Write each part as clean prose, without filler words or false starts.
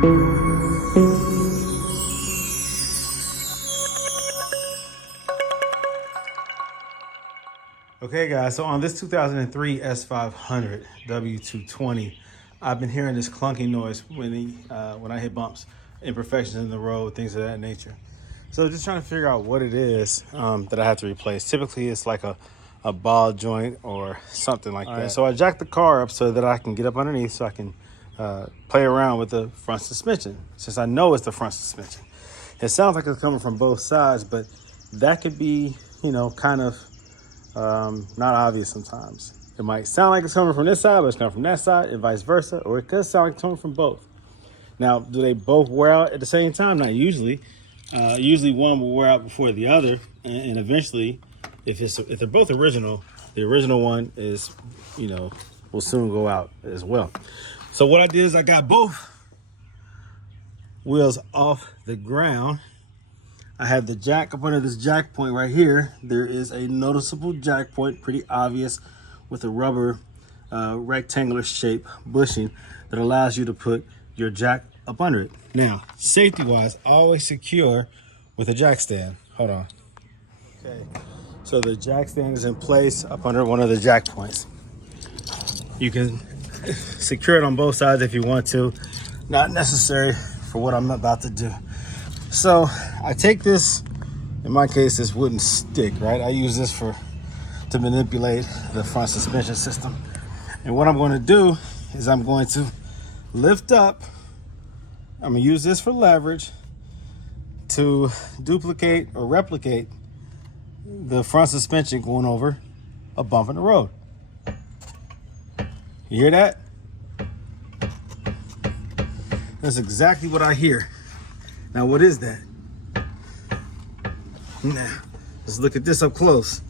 Okay guys, so on this 2003 S500 W220, I've been hearing this clunking noise when I hit bumps, imperfections in the road, things of that nature. So just trying to figure out what it is that I have to replace. Typically it's like a ball joint or something like that. So I jacked the car up so that I can get up underneath so I can play around with the front suspension, since I know it's the front suspension. It sounds like it's coming from both sides, but that could be, kind of not obvious sometimes. It might sound like it's coming from this side, but it's coming from that side, and vice versa, or it could sound like it's coming from both. Now, do they both wear out at the same time? Not usually. Usually one will wear out before the other, and eventually, if they're both original, the original one is, will soon go out as well. So what I did is I got both wheels off the ground. I have the jack up under this jack point right here. There is a noticeable jack point, pretty obvious, with a rubber rectangular shape bushing that allows you to put your jack up under it. Now, safety wise, always secure with a jack stand. Hold on. Okay, so the jack stand is in place up under one of the jack points. You can secure it on both sides if you want to. Not necessary for what I'm about to do. So I take this, in my case, this wooden stick, right? I use this to manipulate the front suspension system. And what I'm going to do is I'm going to lift up. I'm going to use this for leverage to duplicate or replicate the front suspension going over a bump in the road. You hear that? That's exactly what I hear. Now, what is that? Now, let's look at this up close.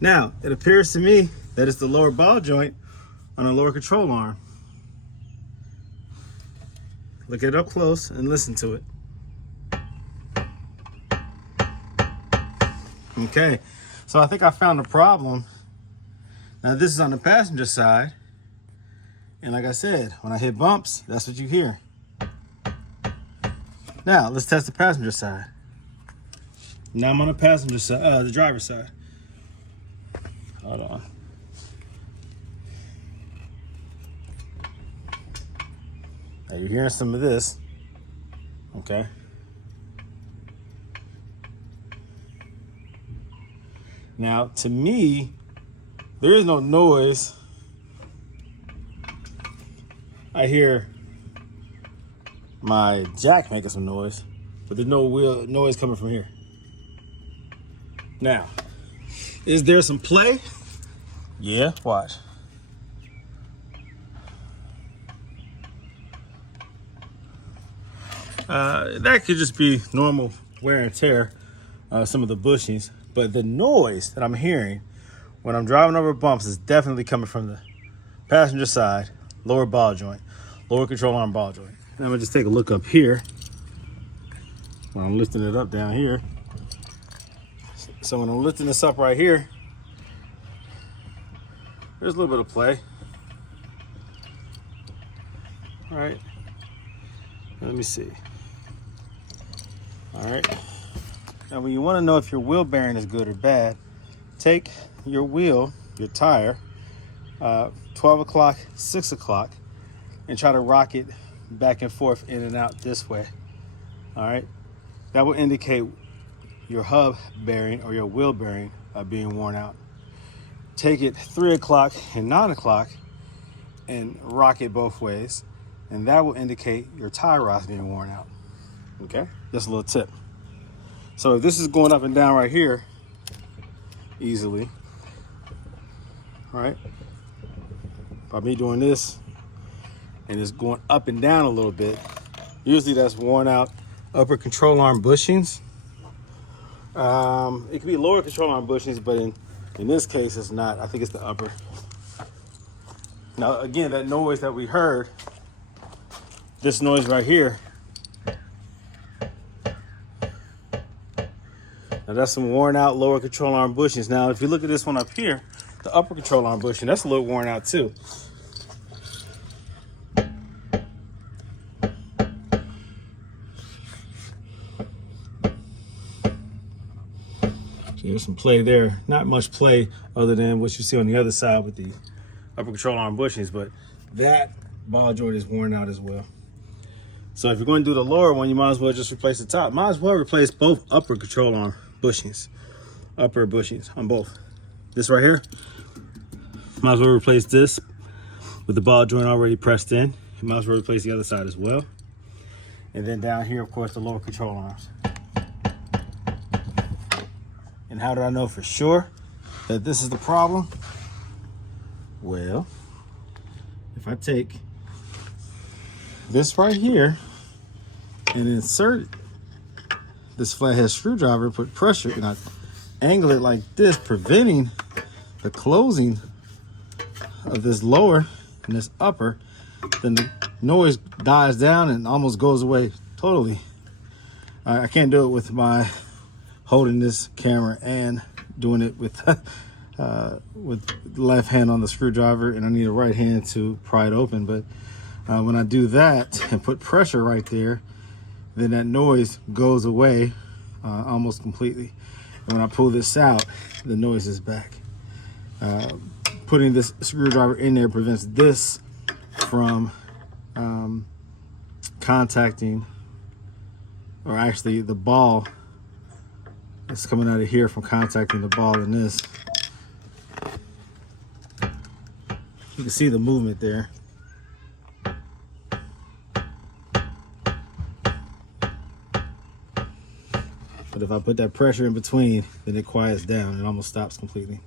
Now, it appears to me that it's the lower ball joint on the lower control arm. Look at it up close and listen to it. Okay, so I think I found the problem. Now this is on the passenger side, and like I said, when I hit bumps, that's what you hear. Now let's test the passenger side. Now I'm on the passenger side, the driver's side. Hold on. Now you're hearing some of this, okay? Now, to me, there is no noise. I hear my jack making some noise, but there's no noise coming from here. Now, is there some play? Yeah, watch. That could just be normal wear and tear, some of the bushings, but the noise that I'm hearing when I'm driving over bumps is definitely coming from the passenger side, lower ball joint, lower control arm ball joint. And I'm gonna just take a look up here when I'm lifting it up down here. So when I'm lifting this up right here, there's a little bit of play. All right, let me see. All right, now when you wanna know if your wheel bearing is good or bad, take your wheel, your tire, 12 o'clock, 6 o'clock, and try to rock it back and forth in and out this way. All right, that will indicate your hub bearing or your wheel bearing being worn out. Take it 3 o'clock and 9 o'clock and rock it both ways, and that will indicate your tie rod's being worn out. Okay, just a little tip. So if this is going up and down right here easily, right, by me doing this and it's going up and down a little bit, usually that's worn out upper control arm bushings. It could be lower control arm bushings, but in this case it's not. I think it's the upper. Now again, that noise that we heard, this noise right here, now that's some worn out lower control arm bushings. Now if you look at this one up here, the upper control arm bushing, that's a little worn out too. So there's some play there. Not much play other than what you see on the other side with the upper control arm bushings, but that ball joint is worn out as well. So if you're going to do the lower one, you might as well just replace the top. Might as well replace both upper control arm bushings. Upper bushings on both. This right here, might as well replace this with the ball joint already pressed in. You might as well replace the other side as well. And then down here, of course, the lower control arms. And how do I know for sure that this is the problem? Well, if I take this right here and insert this flathead screwdriver, put pressure, and I angle it like this, preventing the closing of this lower and this upper, then the noise dies down and almost goes away totally. I can't do it with my holding this camera and doing it with the left hand on the screwdriver, and I need a right hand to pry it open. But when I do that and put pressure right there, then that noise goes away almost completely. And when I pull this out, the noise is back. Putting this screwdriver in there prevents this from contacting, or actually the ball that's coming out of here from contacting the ball in this. You can see the movement there. But if I put that pressure in between, then it quiets down. It almost stops completely.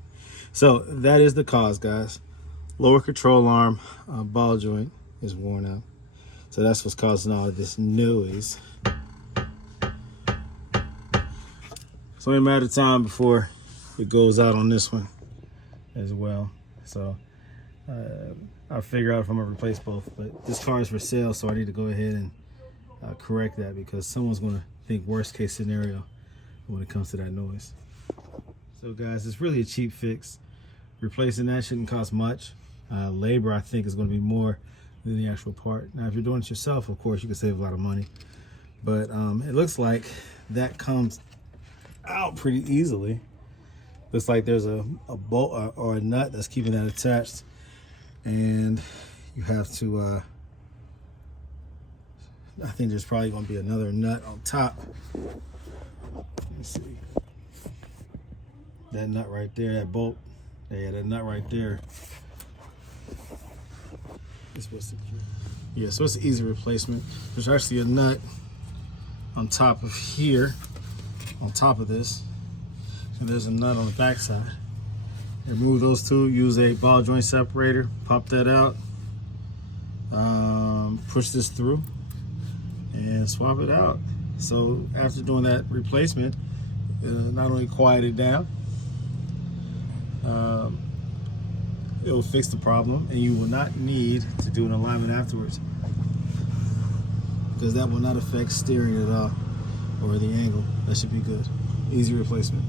So that is the cause, guys. Lower control arm ball joint is worn out. So that's what's causing all of this noise. It's only a matter of time before it goes out on this one as well. So I'll figure out if I'm gonna replace both. But this car is for sale, so I need to go ahead and correct that, because someone's gonna think worst case scenario when it comes to that noise. So guys, it's really a cheap fix. Replacing that shouldn't cost much. Labor, I think, is going to be more than the actual part. Now, if you're doing it yourself, of course, you can save a lot of money. But it looks like that comes out pretty easily. Looks like there's a bolt or a nut that's keeping that attached. And you have to, I think there's probably going to be another nut on top. Let's see. That nut right there, that bolt. Yeah, that nut right there. This was secure. Yeah, so it's an easy replacement. There's actually a nut on top of here, on top of this. And there's a nut on the back side. Remove those two, use a ball joint separator, pop that out, push this through, and swap it out. So after doing that replacement, not only quiet it down, it will fix the problem, and you will not need to do an alignment afterwards, because that will not affect steering at all or the angle. That should be good. Easy replacement.